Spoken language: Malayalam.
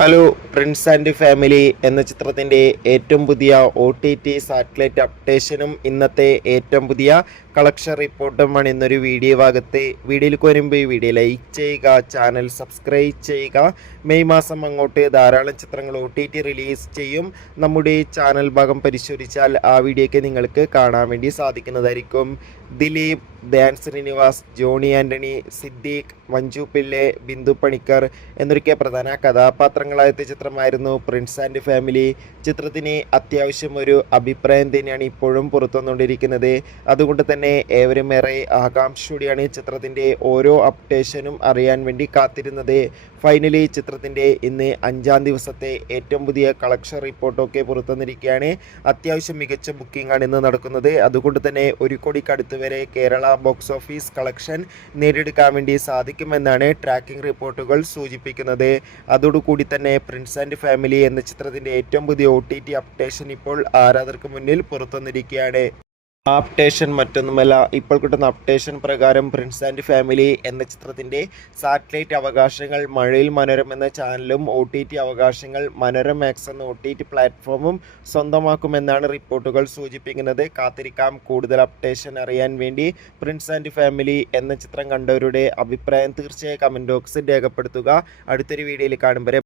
ഹലോ പ്രിൻസ് ആൻഡ് ഫാമിലി എന്ന ചിത്രത്തിൻ്റെ ഏറ്റവും പുതിയ OTT സാറ്റലൈറ്റ് അപ്ഡേഷനും ഇന്നത്തെ ഏറ്റവും പുതിയ കളക്ഷൻ റിപ്പോർട്ടുമാണ് ഇന്നൊരു വീഡിയോ ഭാഗത്ത്. വീഡിയോയിലേക്ക് വരുമ്പോൾ ഈ വീഡിയോ ലൈക്ക് ചെയ്യുക, ചാനൽ സബ്സ്ക്രൈബ് ചെയ്യുക. മെയ് മാസം അങ്ങോട്ട് ധാരാളം ചിത്രങ്ങൾ OTT റിലീസ് ചെയ്യും. നമ്മുടെ ചാനൽ ഭാഗം പരിശോധിച്ചാൽ ആ വീഡിയോയ്ക്ക് നിങ്ങൾക്ക് കാണാൻ വേണ്ടി സാധിക്കുന്നതായിരിക്കും. ദിലീപ്, ധ്യാൻ ശ്രീനിവാസ്, ജോണി ആൻ്റണി, സിദ്ദീഖ്, മഞ്ജു പിള്ളെ, ബിന്ദു പണിക്കർ എന്നൊക്കെ പ്രധാന കഥാപാത്രങ്ങളായ ചിത്രമായിരുന്നു പ്രിൻസ് ആൻഡ് ഫാമിലി. ചിത്രത്തിന് അത്യാവശ്യം ഒരു അഭിപ്രായം തന്നെയാണ് ഇപ്പോഴും പുറത്തു വന്നുകൊണ്ടിരിക്കുന്നത്. അതുകൊണ്ട് തന്നെ ഏവരും ഏറെ ആകാംക്ഷയോടെയാണ് ചിത്രത്തിൻ്റെ ഓരോ അപ്ഡേഷനും അറിയാൻ വേണ്ടി കാത്തിരുന്നത്. ഫൈനലി ചിത്രത്തിൻ്റെ ഇന്ന് 5-ാം ദിവസത്തെ ഏറ്റവും പുതിയ കളക്ഷൻ റിപ്പോർട്ടൊക്കെ പുറത്തുവന്നിരിക്കുകയാണ്. അത്യാവശ്യം മികച്ച ബുക്കിംഗ് ആണ് ഇന്ന് നടക്കുന്നത്. അതുകൊണ്ട് തന്നെ 1 കോടിക്കടുത്ത് വരെ കേരള ബോക്സ് ഓഫീസ് കളക്ഷൻ നേടിയെടുക്കാൻ വേണ്ടി സാധിക്കുമെന്നാണ് ട്രാക്കിംഗ് റിപ്പോർട്ടുകൾ സൂചിപ്പിക്കുന്നത്. അതോടുകൂടി തന്നെ പ്രിൻസ് ആൻഡ് ഫാമിലി എന്ന ചിത്രത്തിൻ്റെ ഏറ്റവും പുതിയ OTT അപ്ഡേഷൻ ഇപ്പോൾ ആരാധകർക്ക് മുന്നിൽ പുറത്തുവന്നിരിക്കുകയാണ്. ആ അപ്ഡേഷൻ മറ്റൊന്നുമല്ല, ഇപ്പോൾ കിട്ടുന്ന അപ്ഡേഷൻ പ്രകാരം പ്രിൻസ് ആൻഡ് ഫാമിലി എന്ന ചിത്രത്തിൻ്റെ സാറ്റലൈറ്റ് അവകാശങ്ങൾ മഴയിൽ മനോരം എന്ന ചാനലും OTT അവകാശങ്ങൾ മനോരം മാക്സ് എന്ന OTT പ്ലാറ്റ്ഫോമും സ്വന്തമാക്കുമെന്നാണ് റിപ്പോർട്ടുകൾ സൂചിപ്പിക്കുന്നത്. കാത്തിരിക്കാം കൂടുതൽ അപ്ഡേഷൻ അറിയാൻ വേണ്ടി. പ്രിൻസ് ആൻഡ് ഫാമിലി എന്ന ചിത്രം കണ്ടവരുടെ അഭിപ്രായം തീർച്ചയായും കമൻറ്റ് ബോക്സിൽ രേഖപ്പെടുത്തുക. അടുത്തൊരു വീഡിയോയിൽ കാണും വരെ